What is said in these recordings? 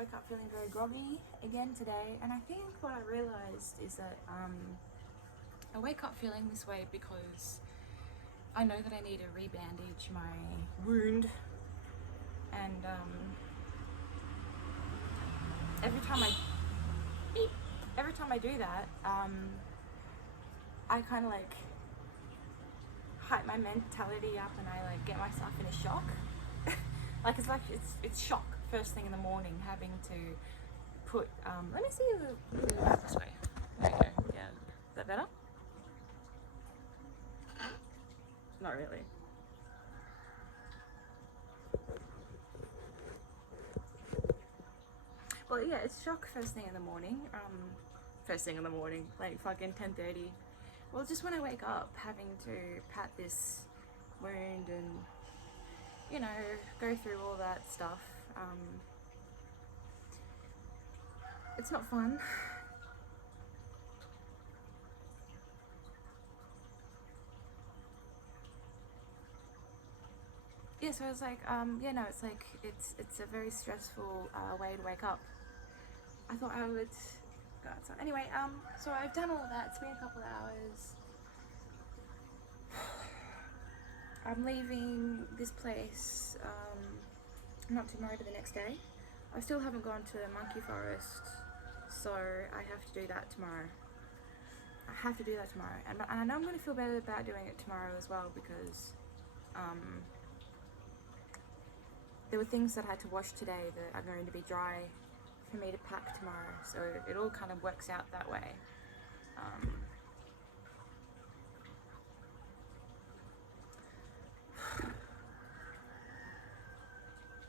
woke up feeling very groggy again today, and I think what I realised is that I wake up feeling this way because I know that I need to rebandage my wound, and every time I do that, I kind of like hype my mentality up, and I like get myself in a shock. like it's shock first thing in the morning, having to put let me see this way. There you go. Yeah, is that better? Not really. Well, yeah, it's shock first thing in the morning. First thing in the morning, like fucking 10:30. Well, just when I wake up, having to pat this wound and, you know, go through all that stuff. It's not fun. Yeah, so I was like, yeah, no, it's like, it's a very stressful way to wake up. I thought I would go outside. Anyway, so I've done all that. It's been a couple of hours. I'm leaving this place not tomorrow, but the next day. I still haven't gone to Monkey Forest, so I have to do that tomorrow. And I know I'm going to feel better about doing it tomorrow as well, because there were things that I had to wash today that are going to be dry for me to pack tomorrow, so it all kind of works out that way.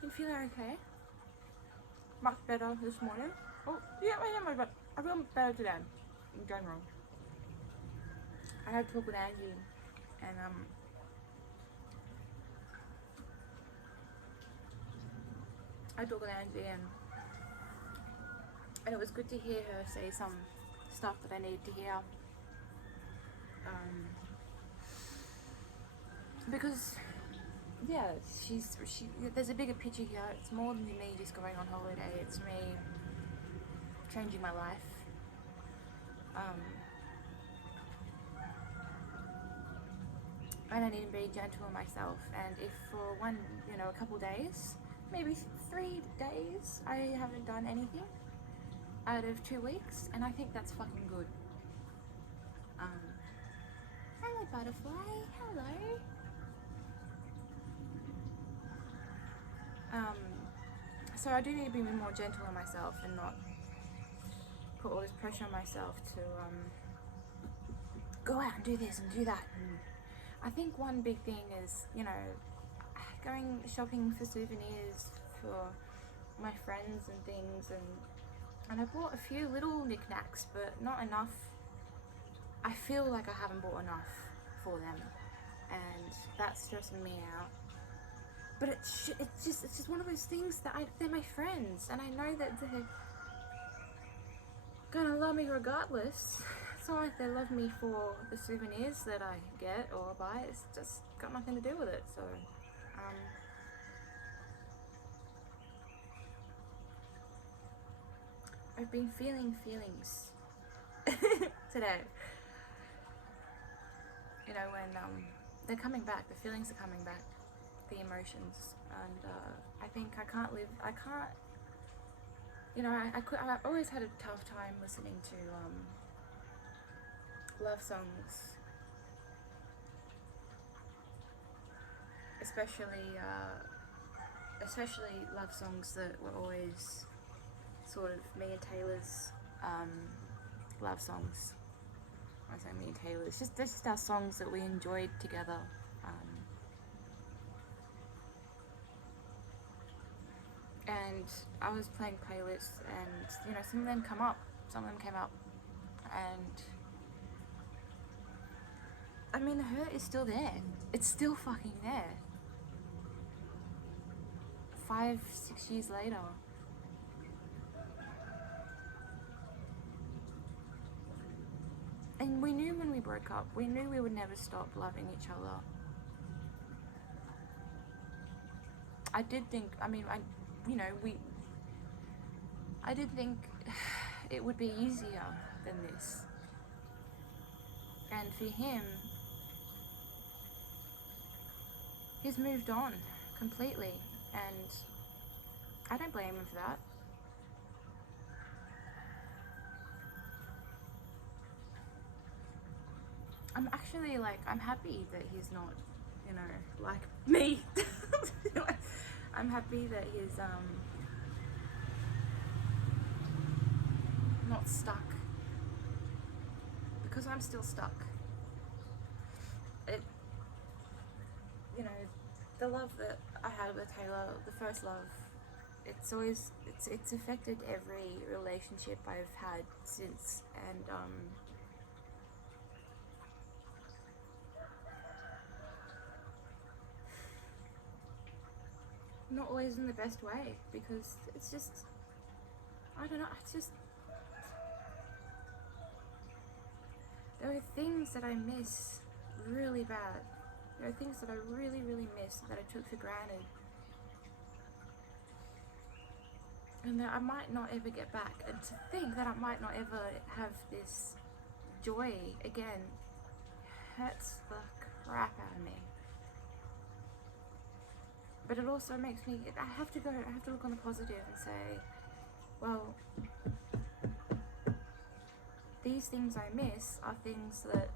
Been feeling okay. Much better this morning. Oh, yeah, I feel better today, in general. I had to talk with Angie, and I talked with Angie, and it was good to hear her say some stuff that I needed to hear. Because, yeah, there's a bigger picture here. It's more than me just going on holiday. It's me changing my life. And I need to be gentle on myself. And if for a couple days, maybe 3 days, I haven't done anything out of 2 weeks, and I think that's fucking good. Hello, butterfly. Hello. So I do need to be more gentle on myself and not put all this pressure on myself to go out and do this and do that. And I think one big thing is, going shopping for souvenirs for my friends and things, and I bought a few little knickknacks, but not enough. I feel like I haven't bought enough for them, and that's stressing me out. But it's just one of those things that they're my friends, and I know that they're gonna love me regardless. It's not like they love me for the souvenirs that I get or buy. It's just got nothing to do with it. So I've been feeling feelings today. When they're coming back, the feelings are coming back, the emotions, and I think I can't, I've always had a tough time listening to love songs, especially love songs that were always sort of me and Taylor's love songs. I say me and Taylor, it's just our songs that we enjoyed together. And I was playing playlists, and some of them came up, and I mean, the hurt is still there. It's still fucking there. 5-6 years later. And we knew when we broke up, we knew we would never stop loving each other. I did think, I did think it would be easier than this. And for him, he's moved on completely, and I don't blame him for that. I'm actually like, I'm happy that he's not, you know, like me. I'm happy that he's not stuck, because I'm still stuck. It, you know, the love that I had with Taylor, the first love, it's affected every relationship I've had since, and not always in the best way, because it's just, I don't know, it's just, there are things that I miss really bad. There are things that I really, really miss that I took for granted, and that I might not ever get back. And to think that I might not ever have this joy again hurts the crap out of me. But it also makes me, I have to look on the positive and say, well, these things I miss are things that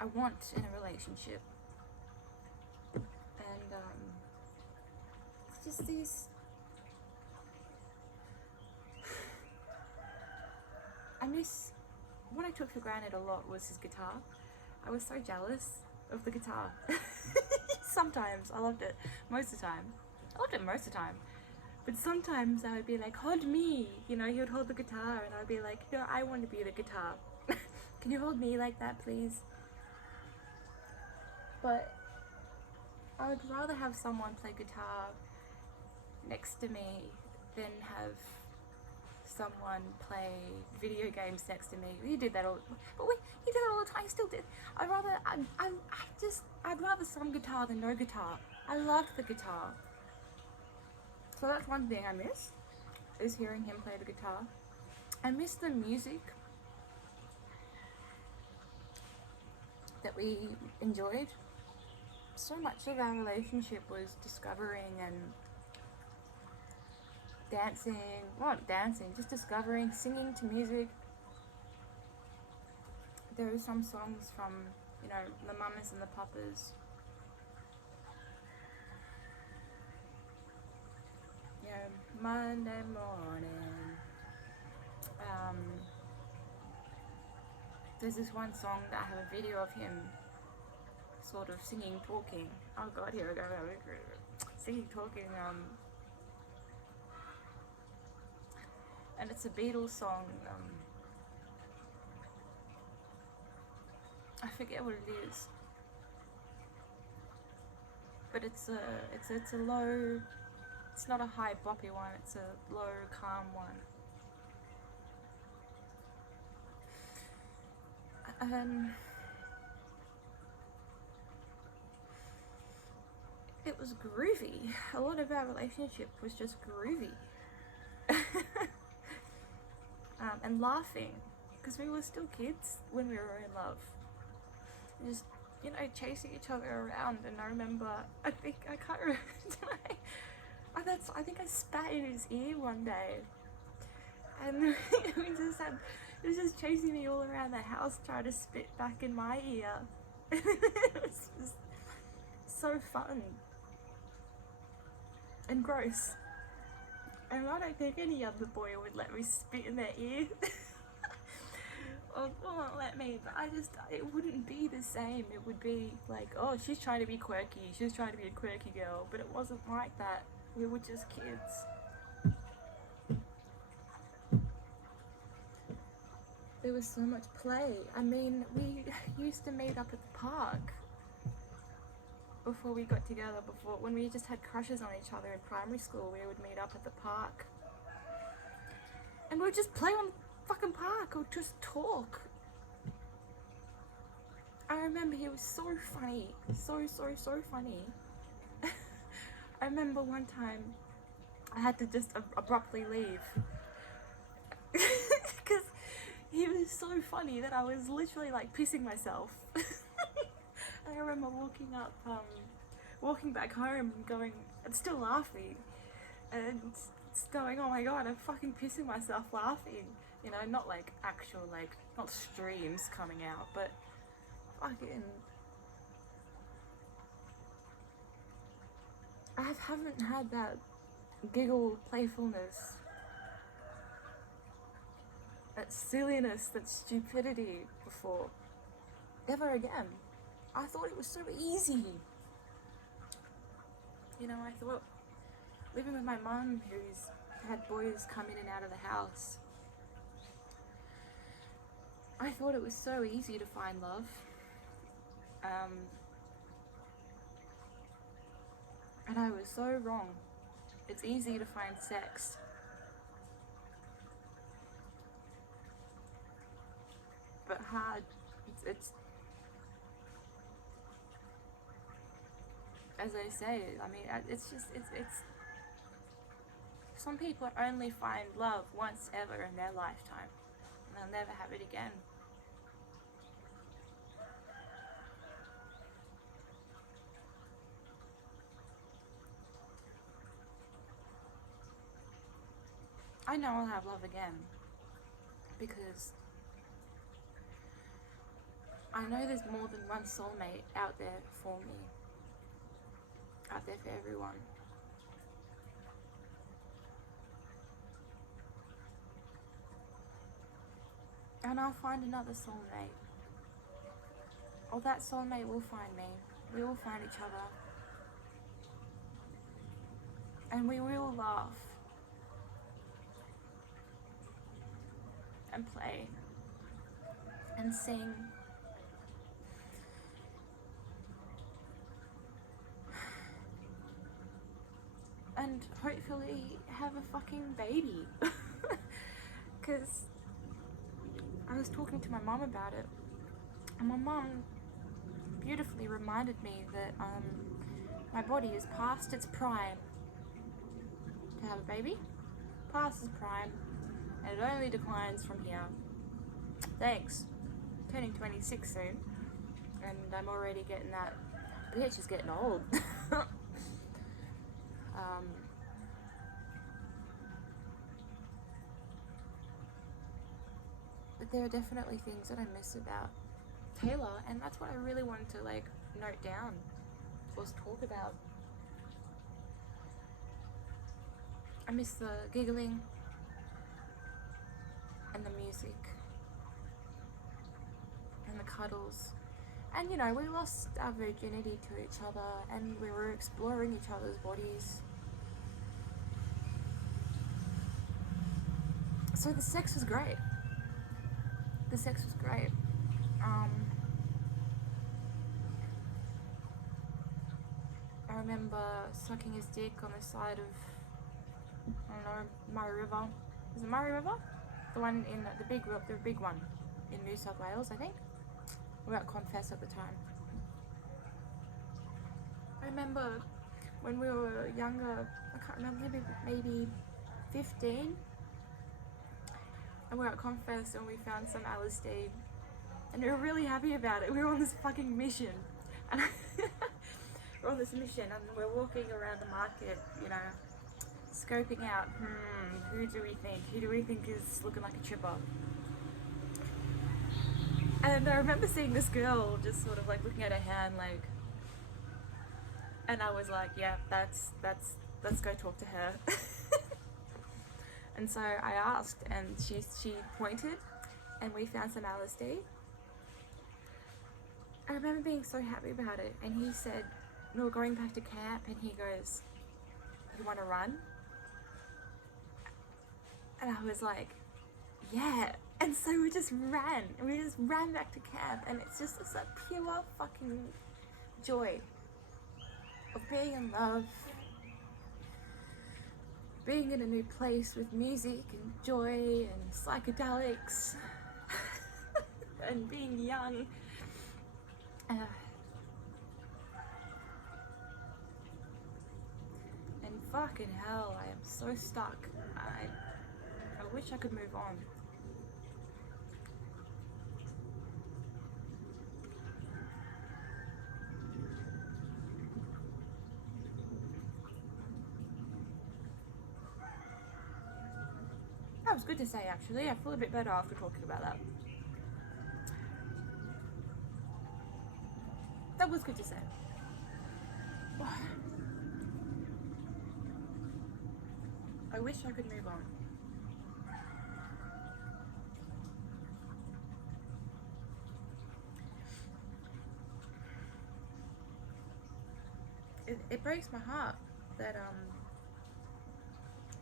I want in a relationship. And it's just these, I miss, what I took for granted a lot was his guitar. I was so jealous of the guitar. Sometimes I loved it. Most of the time I loved it most of the time, but sometimes I would be like, hold me, you know, he would hold the guitar, and I'd be like, no, I want to be the guitar. Can you hold me like that, please? But I would rather have someone play guitar next to me than have someone play video games next to me. He did that all, but he did that all the time. He still did. I'd rather some guitar than no guitar. I loved the guitar. So that's one thing I miss, is hearing him play the guitar. I miss the music that we enjoyed. So much of our relationship was discovering and dancing, not dancing, just discovering, singing to music. There are some songs from, you know, the Mamas and the Papas. You know, Monday morning. There's this one song that I have a video of him sort of singing, talking. Oh god, here we go. Singing, talking. And it's a Beatles song. I forget what it is, but it's a low. It's not a high boppy one. It's a low, calm one. It was groovy. A lot of our relationship was just groovy. And laughing, because we were still kids when we were in love. Just, you know, chasing each other around. And I remember, I think I spat in his ear one day, and he was just chasing me all around the house, trying to spit back in my ear. It was just so fun and gross. And I don't think any other boy would let me spit in their ear. Or won't let me, but it wouldn't be the same. It would be like, oh, she's trying to be quirky, she's trying to be a quirky girl, but it wasn't like that. We were just kids. There was so much play. I mean, we used to meet up at the park before we got together. When we just had crushes on each other in primary school, we would meet up at the park. And we would just play on the fucking park, or just talk. I remember he was so funny. So funny. I remember one time I had to just abruptly leave because he was so funny that I was literally like pissing myself. I remember walking back home and still laughing, and it's going, oh my god, I'm fucking pissing myself laughing. You know, not like actual, like, not streams coming out, but fucking, I haven't had that giggle, playfulness, that silliness, that stupidity before, ever again. I thought it was so easy. You know, I thought living with my mum, who's had boys come in and out of the house, I thought it was so easy to find love. And I was so wrong. It's easy to find sex. But hard. It's as I say, I mean, it's some people only find love once ever in their lifetime, and they'll never have it again. I know I'll have love again, because I know there's more than one soulmate out there for me, out there for everyone. And I'll find another soulmate, or that soulmate will find me. We will find each other, and we will laugh and play and sing and hopefully have a fucking baby. Because I was talking to my mum about it, and my mum beautifully reminded me that my body is past its prime to have a baby, past its prime, and it only declines from here. Thanks. Turning 26 soon, and I'm already getting that. Bitch is getting old. But there are definitely things that I miss about Taylor, and that's what I really wanted to like note down, was talk about. I miss the giggling and the music and the cuddles. And you know, we lost our virginity to each other, and we were exploring each other's bodies. So the sex was great. The sex was great. I remember sucking his dick on the side of, I don't know, Murray River. Is it Murray River? The one in the big one in New South Wales, I think. We were at Confess at the time. I remember when we were younger, I can't remember, maybe 15, and we were at Confess and we found some LSD, and we were really happy about it. We were on this fucking mission, and we're on this mission, and we're walking around the market, you know, scoping out, who do we think is looking like a tripper? And I remember seeing this girl just sort of like looking at her hand, like, and I was like, yeah, let's go talk to her. And so I asked, and she pointed, and we found some LSD. I remember being so happy about it, and he said, we were going back to camp, and he goes, you want to run? And I was like, yeah. And so we just ran back to camp, and it's just this pure fucking joy of being in love, being in a new place with music and joy and psychedelics, and being young. And And fucking hell, I am so stuck. I wish I could move on. That was good to say, actually. I feel a bit better after talking about that. That was good to say. I wish I could move on. It breaks my heart that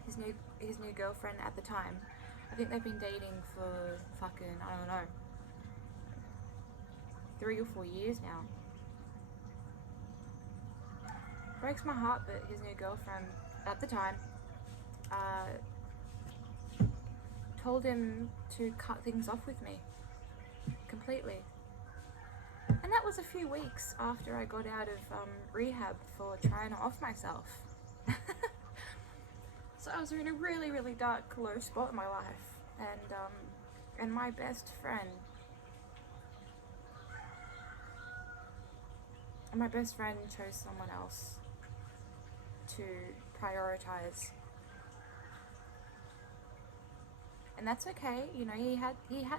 his new girlfriend at the time, I think they've been dating for fucking, I don't know, 3 or 4 years now. Breaks my heart that his new girlfriend at the time told him to cut things off with me completely. And that was a few weeks after I got out of rehab for trying to off myself. So I was in a really, really dark, low spot in my life, and my best friend chose someone else to prioritize, and that's okay. You know, he had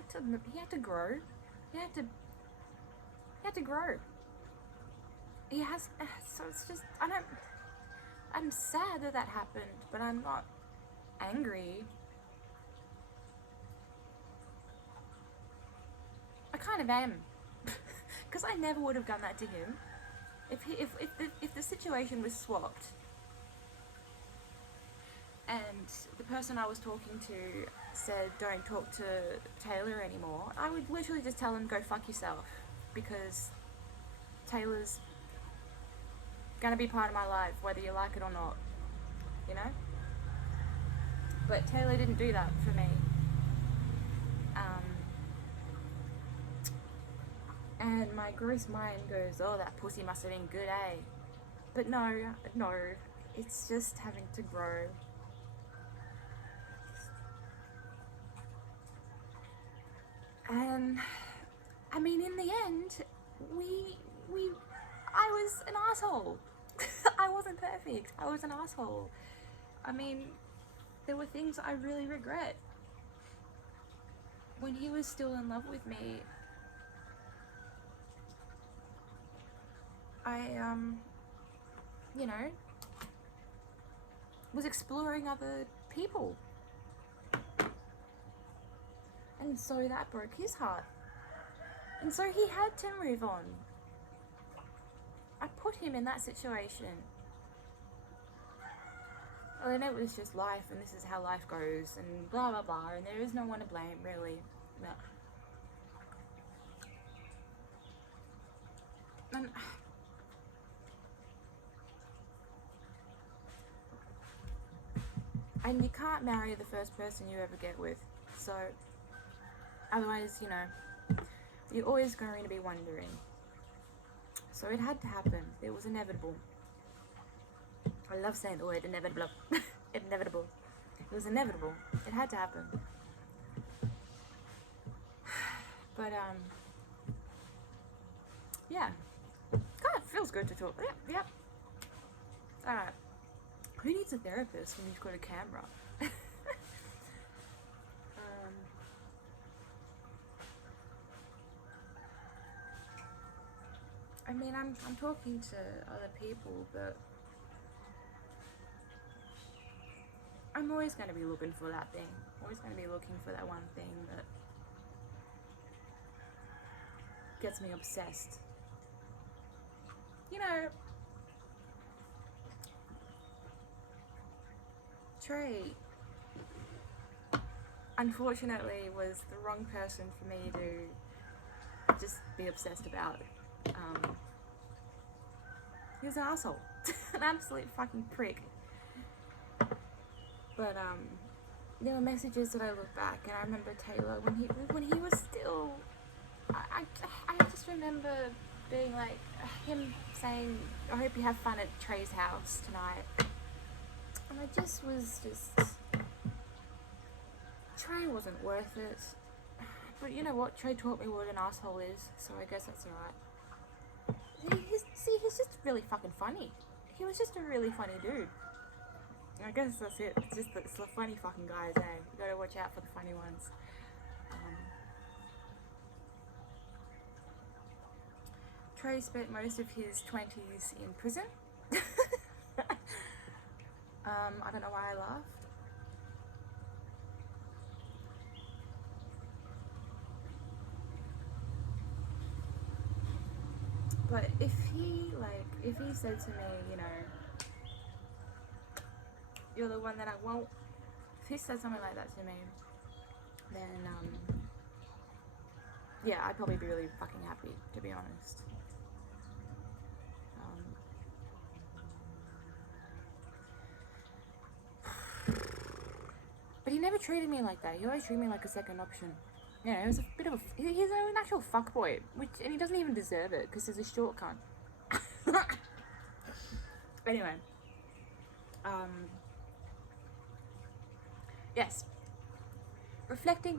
to grow. He had to grow. He has. So it's just, I'm sad that happened, but I'm not angry. I kind of am, because I never would have done that to him. If the situation was swapped, and the person I was talking to said don't talk to Taylor anymore, I would literally just tell him go fuck yourself, because Taylor's gonna be part of my life whether you like it or not, you know? But Taylor didn't do that for me. And my gross mind goes, oh, that pussy must have been good, eh? But no, it's just having to grow. And I mean, in the end, I was an asshole. I wasn't perfect. I was an asshole. I mean, there were things I really regret. When he was still in love with me, I, you know, was exploring other people. And so that broke his heart. And so he had to move on. I put him in that situation. Well, then it was just life, and this is how life goes, and blah blah blah, and there is no one to blame, really. No. And you can't marry the first person you ever get with, so otherwise, you know, you're always going to be wondering. So it had to happen. It was inevitable. I love saying the word inevitable. Inevitable. It was inevitable. It had to happen. But yeah. God, it feels good to talk. Yep. Alright. Who needs a therapist when you've got a camera? I mean, I'm talking to other people, but I'm always going to be looking for that thing. Always going to be looking for that one thing that gets me obsessed. You know, Trey, unfortunately, was the wrong person for me to just be obsessed about. He was an asshole. An absolute fucking prick. But there were messages that I look back, and I remember Taylor when he was still. I just remember being like him saying, "I hope you have fun at Trey's house tonight." And I just was Trey wasn't worth it. But you know what? Trey taught me what an asshole is, so I guess that's alright. He's just really fucking funny. He was just a really funny dude. I guess that's it. It's the funny fucking guys, eh? You gotta watch out for the funny ones. Trey spent most of his 20s in prison. I don't know why I laughed. But if he said to me, you know, you're the one that I want, if he said something like that to me, then, yeah, I'd probably be really fucking happy, to be honest. But he never treated me like that. He always treated me like a second option. You know, he was a bit of he's an actual fuckboy, and he doesn't even deserve it, because he's a short cunt. Anyway. Yes. Reflecting.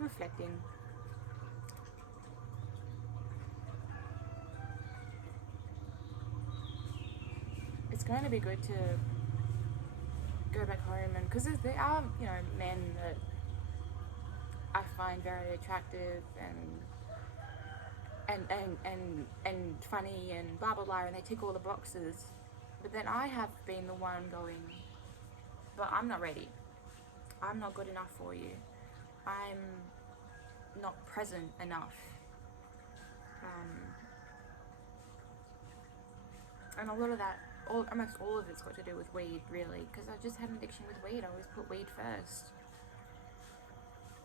It's going to be good to go back home, and because there are, you know, men that I find very attractive and funny and blah blah blah, and they tick all the boxes. But then I have been the one going, but I'm not ready. I'm not good enough for you. I'm not present enough. And a lot of that, almost all of it's got to do with weed, really, because I just had an addiction with weed. I always put weed first.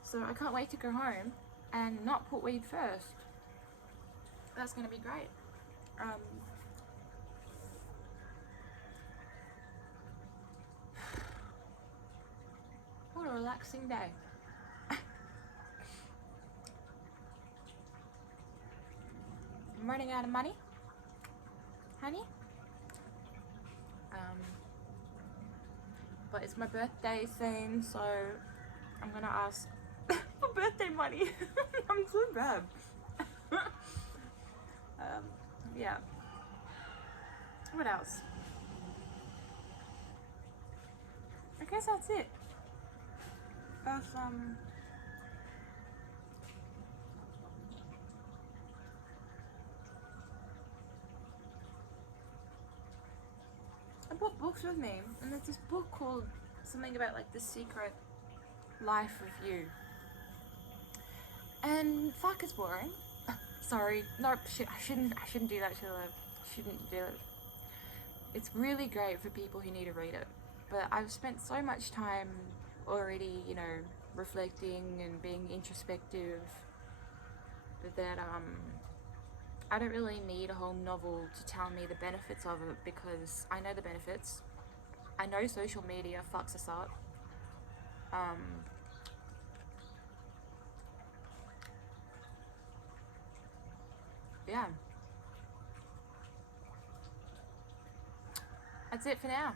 So I can't wait to go home and not put weed first. That's going to be great. What a relaxing day. I'm running out of money, honey. But it's my birthday soon, so I'm gonna ask for birthday money. I'm so bad. Yeah. What else? I guess that's it. That's I brought books with me, and there's this book called something about like The Secret Life of You. And fuck, it's boring. Sorry, no, shit, I shouldn't do that to her. Shouldn't do it. It's really great for people who need to read it, but I've spent so much time already, you know, reflecting and being introspective that I don't really need a whole novel to tell me the benefits of it, because I know the benefits. I know social media fucks us up. Yeah. That's it for now.